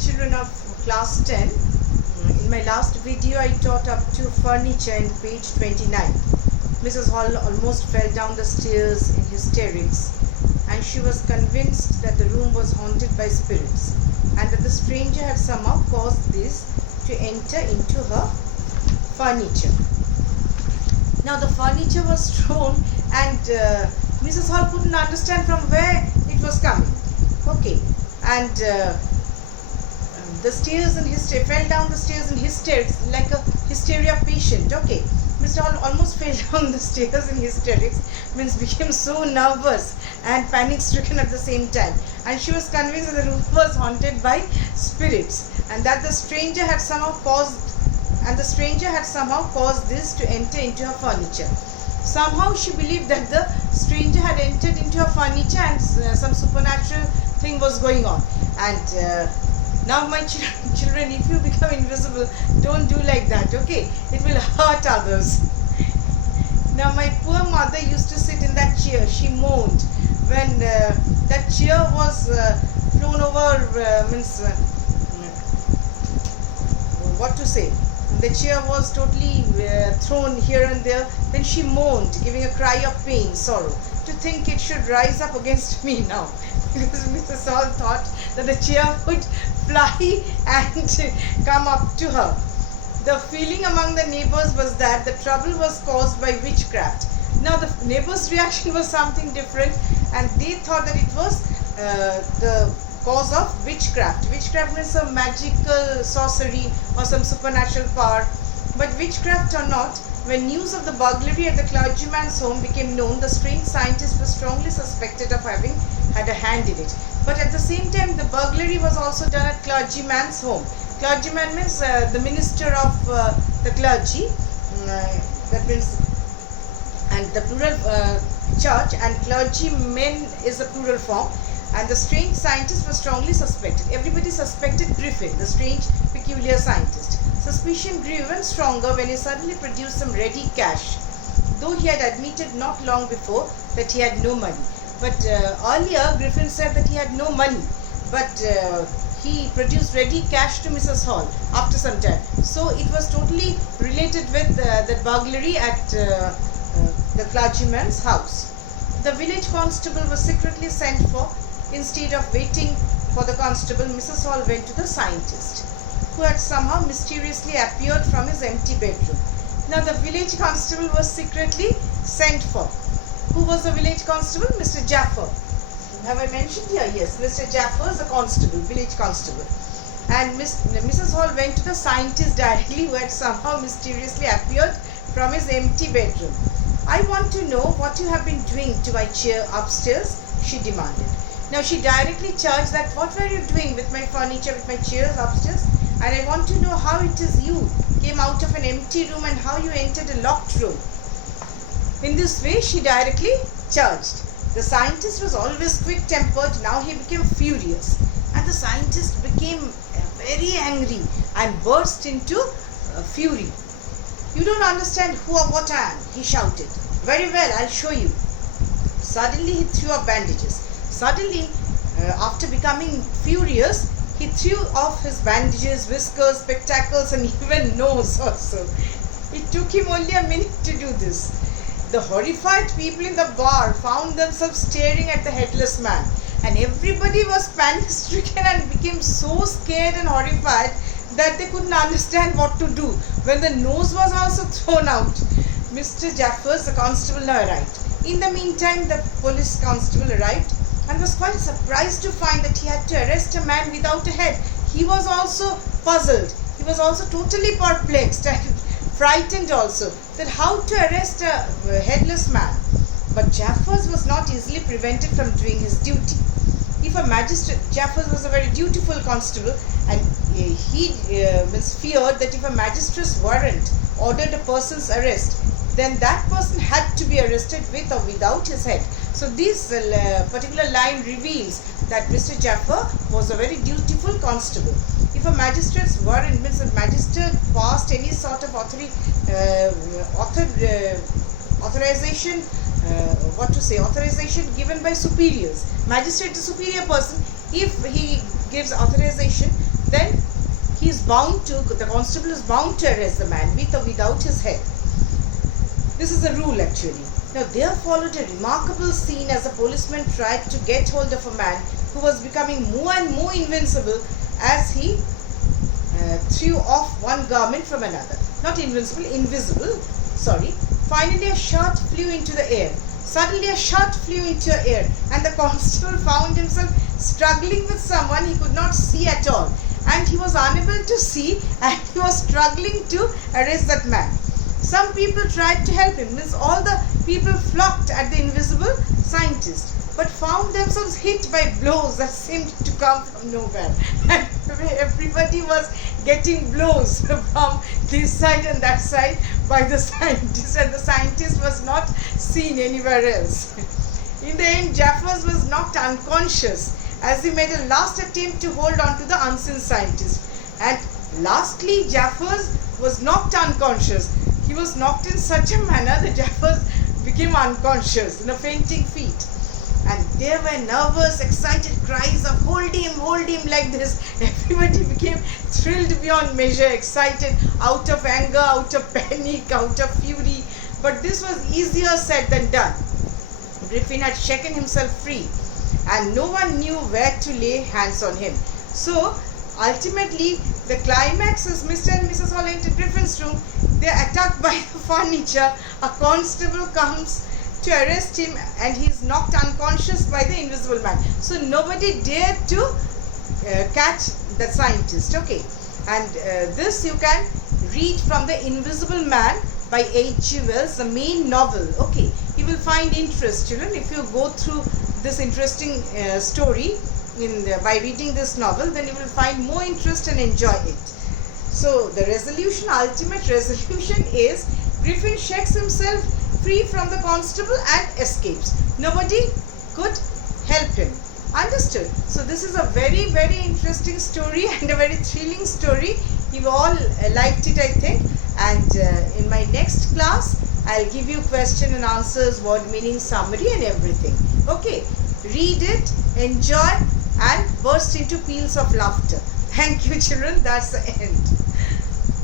children of class 10, in my last video I taught up to furniture in page 29. Mrs. Hall almost fell down the stairs in hysterics, and she was convinced that the room was haunted by spirits and that the stranger had somehow caused this to enter into her furniture. Now the furniture was thrown, and Mrs. Hall couldn't understand from where it was coming. Okay, and the stairs in hysteria, fell down the stairs in hysterics like a hysteria patient. Okay, Mr. Hall almost fell down the stairs in hysterics, means became so nervous and panic stricken at the same time, and she was convinced that the room was haunted by spirits and that the stranger had somehow caused this to enter into her furniture. Somehow she believed that the stranger had entered into her furniture and some supernatural thing was going on. And now my children, if you become invisible, don't do like that, okay? It will hurt others. Now my poor mother used to sit in that chair. She moaned when that chair was flown over, what to say? The chair was totally thrown here and there. Then she moaned, giving a cry of pain, sorrow. To think it should rise up against me now. Because Mrs. Hall thought that the chair would fly and come up to her. The feeling among the neighbors was that the trouble was caused by witchcraft. Now the neighbors' reaction was something different, and they thought that it was the cause of witchcraft. Witchcraft means some magical sorcery or some supernatural power. But witchcraft or not, when news of the burglary at the clergyman's home became known, the strange scientist was strongly suspected of having had a hand in it. But at the same time, the burglary was also done at clergyman's home. Clergyman means the minister of the clergy. That means, and the plural church, and clergymen is a plural form. And the strange scientist was strongly suspected. Everybody suspected Griffin, the strange, peculiar scientist. Suspicion grew even stronger when he suddenly produced some ready cash, though he had admitted not long before that he had no money. But earlier, Griffin said that he had no money, but he produced ready cash to Mrs. Hall after some time. So it was totally related with the burglary at the clergyman's house. The village constable was secretly sent for. Instead of waiting for the constable, Mrs. Hall went to the scientist, who had somehow mysteriously appeared from his empty bedroom. Now the village constable was secretly sent for. Who was the village constable? Mr. Jaffer. Have I mentioned here? Yes, Mr. Jaffer is a constable, village constable. And Mrs. Hall went to the scientist directly, who had somehow mysteriously appeared from his empty bedroom. I want to know what you have been doing to my chair upstairs, she demanded. Now she directly charged that what were you doing with my furniture, with my chairs upstairs? And I want to know how it is you came out of an empty room and how you entered a locked room. In this way she directly charged. The scientist was always quick-tempered. Now he became furious. And the scientist became very angry and burst into fury. You don't understand who or what I am, he shouted. Very well, I'll show you. Suddenly he threw up bandages. Suddenly, after becoming furious, he threw off his bandages, whiskers, spectacles, and even nose also. It took him only a minute to do this. The horrified people in the bar found themselves staring at the headless man, and everybody was panic-stricken and became so scared and horrified that they couldn't understand what to do. When the nose was also thrown out, Mr. Jaffers, the constable, now arrived. In the meantime, the police constable arrived and was quite surprised to find that he had to arrest a man without a head. He was also puzzled. He was also totally perplexed and frightened also, that how to arrest a headless man. But Jaffers was not easily prevented from doing his duty. If a magistrate, Jaffers was a very dutiful constable, and he feared that if a magistrate's warrant ordered a person's arrest, then that person had to be arrested with or without his head. So this particular line reveals that Mr. Jaffer was a very dutiful constable. If a magistrate's warrant means a magistrate passed any sort of authorization given by superiors. Magistrate is a superior person. If he gives authorization, then the constable is bound to arrest the man with or without his head. This is the rule actually. Now there followed a remarkable scene as the policeman tried to get hold of a man who was becoming more and more invincible as he threw off one garment from another. Not invincible, invisible, sorry. Finally a shot flew into the air. Suddenly a shot flew into the air and the constable found himself struggling with someone he could not see at all. And he was unable to see and he was struggling to arrest that man. Some people tried to help him. Means all the people flocked at the invisible scientist, but found themselves hit by blows that seemed to come from nowhere. And everybody was getting blows from this side and that side by the scientist, and the scientist was not seen anywhere else. In the end, Jaffers was knocked unconscious as he made a last attempt to hold on to the unseen scientist. And lastly, Jaffers was knocked unconscious. He was knocked in such a manner that Jaffers became unconscious in a fainting fit. And there were nervous, excited cries of hold him like this. Everybody became thrilled beyond measure, excited, out of anger, out of panic, out of fury. But this was easier said than done. Griffin had shaken himself free and no one knew where to lay hands on him. So ultimately the climax is Mr. and Mrs. Hall enter Griffin's room. They are attacked by the furniture. A constable comes to arrest him and he is knocked unconscious by the invisible man. So nobody dared to catch the scientist. Okay, and this you can read from The Invisible Man by H.G. Wells, the main novel. Okay, you will find interest, children, if you go through this interesting story by reading this novel, then you will find more interest and enjoy it. So the ultimate resolution is Griffin shakes himself free from the constable and escapes. Nobody could help him. Understood? So this is a very, very interesting story and a very thrilling story. You all liked it, I think. And in my next class, I'll give you question and answers, word meaning, summary and everything. Okay, read it, enjoy and burst into peals of laughter. Thank you, children. That's the end.